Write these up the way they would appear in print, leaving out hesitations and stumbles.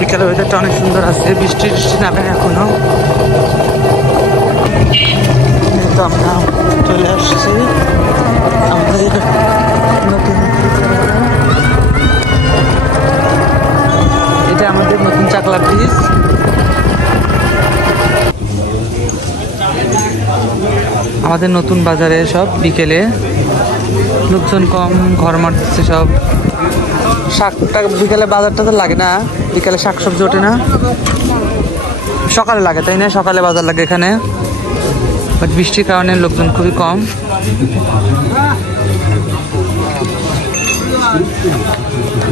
বিকালের ওয়েদারটা অনেক সুন্দর আছে, বৃষ্টি নামে এখনো। তো আমরা চলে আসছি আমাদের নতুন, এটা আমাদের নতুন চাকলা ব্রিজ। আমাদের নতুন বাজারে সব বিকেলে লোকজন কম, ঘর মারতেছে সব। শাকটা বিকেলে বাজারটা তো লাগে না, বিকেলে শাকসবজি ওঠে না, সকালে লাগে তাই না? সকালে বাজার লাগে এখানে, বাট বৃষ্টির কারণে লোকজন খুবই কম।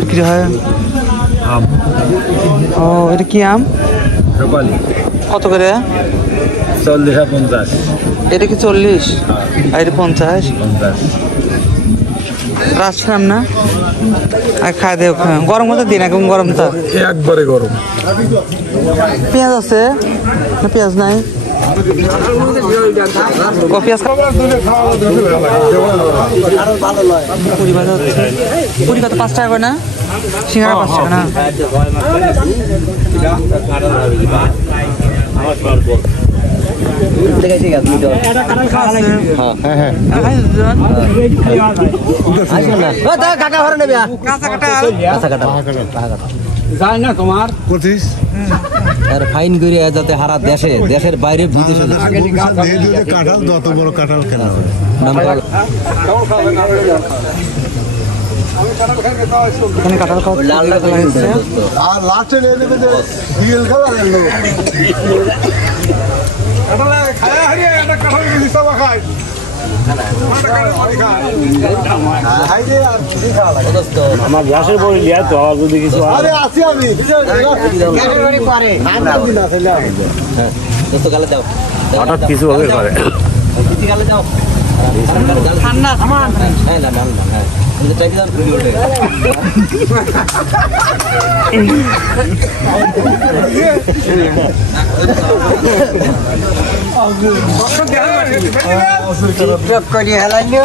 কি হয়? ও, এটা কি আম? কত করে? 40 আর 50। এটা কি 40 আর এটা 50? রাজখাম না? আর খাই দেও, গরম মতো দিন, একদম গরম তো, একবারে গরম। পেঁয়াজ আছে না? পেঁয়াজ নাই? পেঁয়াজ পুরি ভাজা হচ্ছে। পুরি কত? 5 টাকা করে না? সিঙ্গারা 5 টাকা না? ফাইন করে যাতে হারা দেশের বাইরে বিদেশে কাঁঠাল, যত বড় কাঁঠাল কেনা এখানে কাঁঠাল খাওয়া আর লাস্টে নিয়ে নেবে যে বিয়েল খাওয়া আমার গ্লাসের বই লিয়া তো যদি কিছু আছি আমি হঠাৎ কিছু হবে পারে। ঠান্ডা সামান হেলাইনি